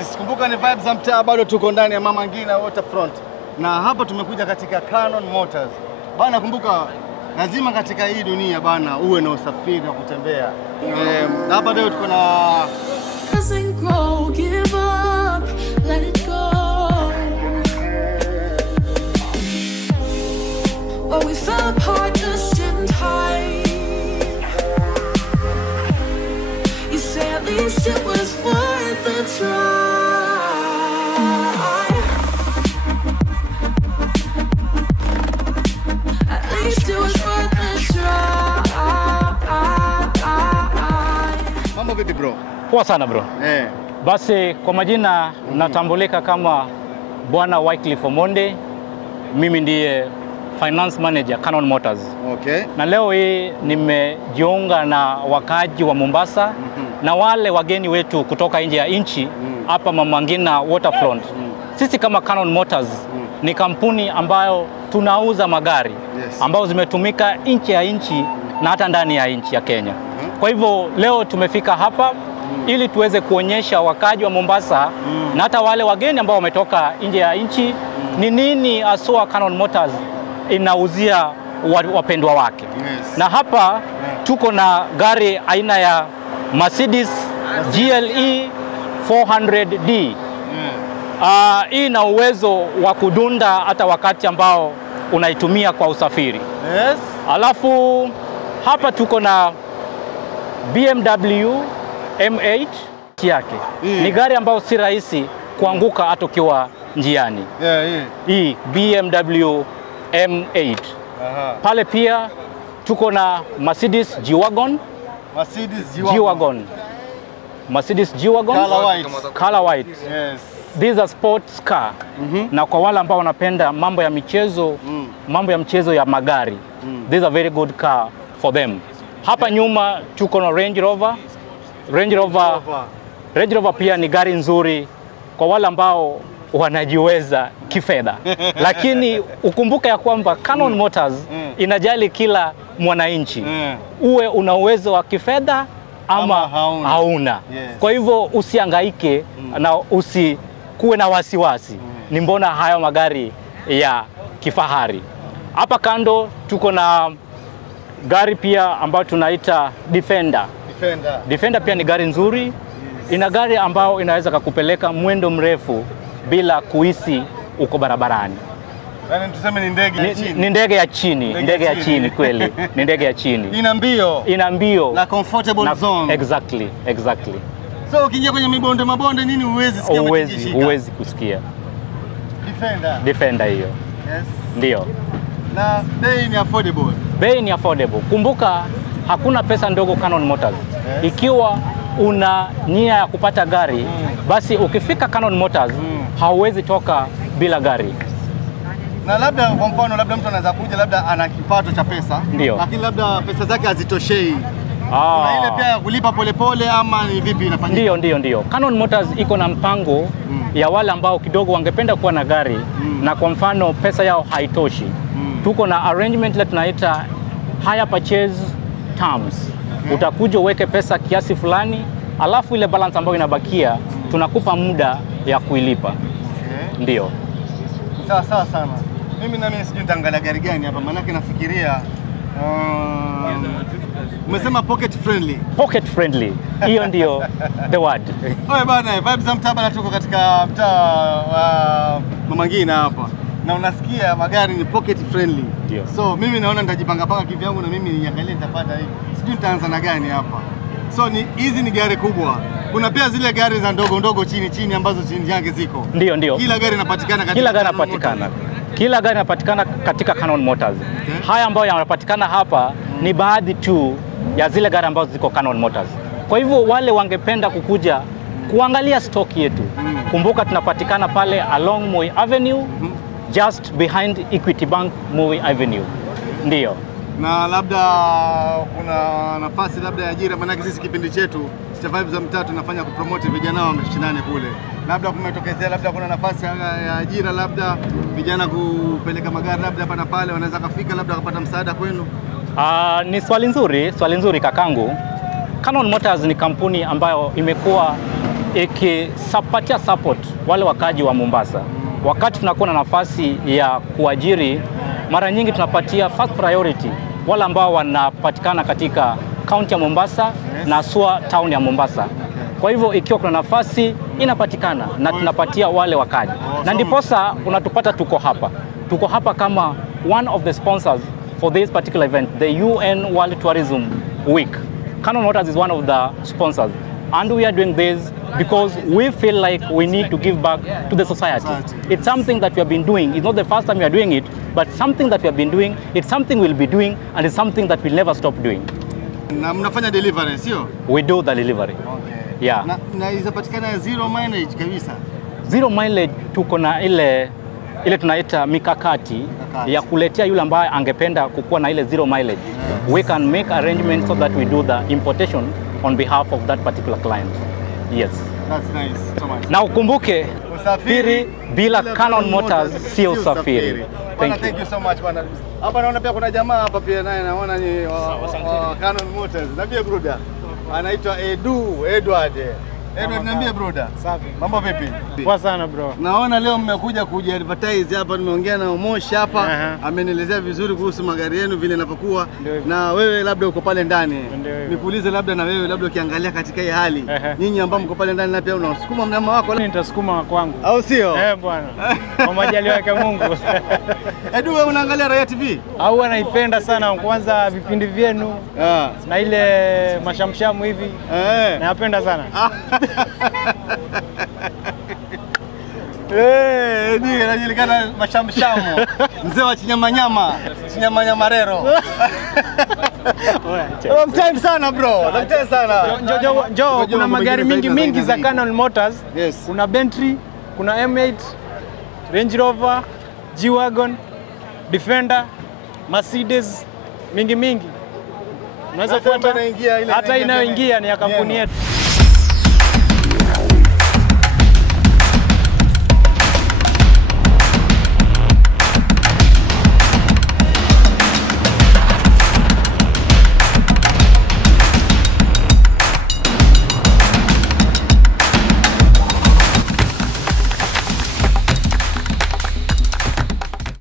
Yes, kumbuka ni vibes za mtaa, bado tuko ndani ya Mama Ngina Waterfront. Na hapa tumekuja katika Cannon Motors. Bana, kumbuka lazima katika hii dunia bana uwe na usafiri wa kutembea. Na hapa leo tuko na give up, let it go. Well, we fell apart just in time. You say at least it was worth the try. At least it was worth the try. Mambo vipi bro? Poa sana bro. Basi kwa majina natambulika kama Bwana Wycliffe Omonde. Mimi ndiye Finance Manager Cannon Motors. Okay. Na leo hii nimejiunga na wakaaji wa Mombasa na wale wageni wetu kutoka nje ya nchi hapa Mama Ngina Waterfront. Sisi kama Cannon Motors ni kampuni ambayo tunauza magari ambayo zimetumika nje ya nchi na hata ndani ya nchi ya Kenya. Kwa hivyo leo tumefika hapa ili tuweze kuonyesha wakaaji wa Mombasa na hata wale wageni ambao wametoka nje ya nchi ni nini aswa Cannon Motors inauzia wapendwa wake. Na hapa tuko na gari aina ya Mercedes GLE 400D. Hii ina uwezo wa kudunda hata wakati ambao unaitumia kwa usafiri. Alafu hapa tuko na BMW M8 yake. Ni gari ambayo si rahisi kuanguka hata ukiwa njiani. Hii BMW M8. Pale pia tuko na Mercedes G-Wagon. Mercedes G-Wagon. Color white. Yes. These are sports car. Na kwa wale ambao wanapenda mambo ya michezo, mambo ya mchezo ya magari. These are very good car for them. Hapa nyuma tuko na Range Rover. Range Rover pia ni gari nzuri kwa wale ambao wanajiweza kifedha. Lakini ukumbuke ya kwamba Cannon Motors inajali kila mwananchi. Uwe una uwezo wa kifedha ama hauna. Kwa hivyo usihangaike na usikuwe na wasiwasi. Ni mbona hayo magari ya kifahari. Hapa kando tuko na gari pia ambayo tunaita Defender. Defender pia ni gari nzuri. Ina gari ambayo inaweza kukupeleka mwendo mrefu bila kuhisi uko barabarani. Yaani tuseme ni ndege ya chini. Ni ndege ya chini, ndege ya chini kweli. Ni ndege ya chini. Ina mbio. Na comfortable zone. Exactly. So ukiingia kwenye mabonde nini huwezi sikia huwezi kusikia. Defender hiyo. Yes. Ndio. Na bei ni affordable. Bei ni affordable. Kumbuka hakuna pesa ndogo Cannon Motors. Ikiwa una nia ya kupata gari, basi ukifika Cannon Motors hauwezi toka bila gari. Na labda kwa mfano labda mtu anaweza kuja labda ana kipato cha pesa, lakini labda pesa zake hazitoshei. Kuna ile pia kulipa polepole ama ni vipi inafanyika? Ndio. Cannon Motors iko na mpango ya wale ambao kidogo wangependa kuwa na gari na kwa mfano pesa yao haitoshi. Tuko na arrangement la tunaita hire purchase terms. Utakuja uweke pesa kiasi fulani, alafu ile balance ambayo inabakia tunakupa muda ya kuilipa. Ndio. Sawa sana. Mimi na mimi sijui nitaangalia gari gani hapa, maana yake nafikiria umesema pocket friendly. Pocket friendly. Hiyo ndio the word. Oye bana, vibes za mtaa bana, tuko katika mtaa wa Mama Ngina hapa. Na unasikia magari ni pocket friendly. So mimi naona nitajipanga kivyangu na mimi niangalie nitapata hii. Sijui nitaanza na gani hapa. So hizi ni gari kubwa. Kuna pia zile gari za ndogo chini ambazo chini yake ziko. Ndio. Kila gari inapatikana katika Kila gari inapatikana katika Cannon Motors. Haya ambayo yanapatikana hapa ni baadhi tu ya zile gari ambazo ziko Cannon Motors. Kwa hivyo wale wangependa kukuja kuangalia stock yetu. Kumbuka tunapatikana pale along Moi Avenue, just behind Equity Bank Moi Avenue. Ndio. Na labda kuna nafasi labda ya ajira, maana sisi kipindi chetu cha Vibes za Mtaa tunafanya kupromote vijana wa mashinani kule. Labda kumetokezea labda kuna nafasi ya ajira, labda vijana kupeleka magari labda hapa na pale, wanaweza kufika labda kupata msaada kwenu. Ni swali nzuri kakangu. Cannon Motors ni kampuni ambayo imekuwa ikisapatia support wale wakaji wa Mombasa. Wakati tunakuwa na nafasi ya kuajiri, mara nyingi tunapatia first priority wale ambao wanapatikana katika kaunti ya Mombasa na haswa town ya Mombasa. Kwa hivyo ikiwa kuna nafasi inapatikana na tunapatia wale wakaji. Na ndiposa unatupata tuko hapa. Tuko hapa kama one of the sponsors for this particular event, the UN World Tourism Week. Canon Motors is one of the sponsors. And we are doing this because we feel like we need to give back to the society. It's something that we have been doing. It's not the first time we are doing it, but something that we have been doing, it's something we'll be doing, and it's something that we'll never stop doing. Na mnafanya delivery, sio? We do the delivery. Okay. Yeah. Na izapatikana zero mileage kabisa. Zero mileage tuko na ile tunaita mikakati ya kuletea yule ambaye angependa kukuwa na ile zero mileage. We can make arrangements so that we do the importation on behalf of that particular client. Yes. That's nice. So much. Na ukumbuke usafiri bila Canon Motors sio usafiri. Thank you so much bwana. Hapa naona pia kuna jamaa hapa pia naye naona ni wa Canon Motors. Niambie brother. Anaitwa Edward. Edward, niambie brother. Safi. Mambo vipi? Poa sana bro. Naona leo mmekuja kuji-advertise hapa, nimeongea na Moshi hapa, amenielezea vizuri kuhusu magari yenu vile yanavyokuwa. Na wewe labda uko pale ndani. Nikuulize labda na wewe labda ukiangalia katika hii hali, nyinyi ambao mko pale ndani na pia unasukuma mnyama wako. Mimi nitasukuma kwangu. Au sio? Bwana. Kwa majaliwa yake Mungu. Edu, wewe unaangalia Raia TV? Au anaipenda sana kwanza vipindi vyenu. Na ile mashamshamu hivi. Napenda sana. Ni anajulikana mashamshamo. Mzee wa chinyamanyama, chinyamanyama-rero. Long time sana bro. Long time sana. Njoo, kuna magari mingi za Canon Motors. Yes. Kuna Bentley, kuna M8, Range Rover, G-Wagon, Defender, Mercedes, mingi. Unaweza kufuata hata inayoingia ni ya kampuni yetu.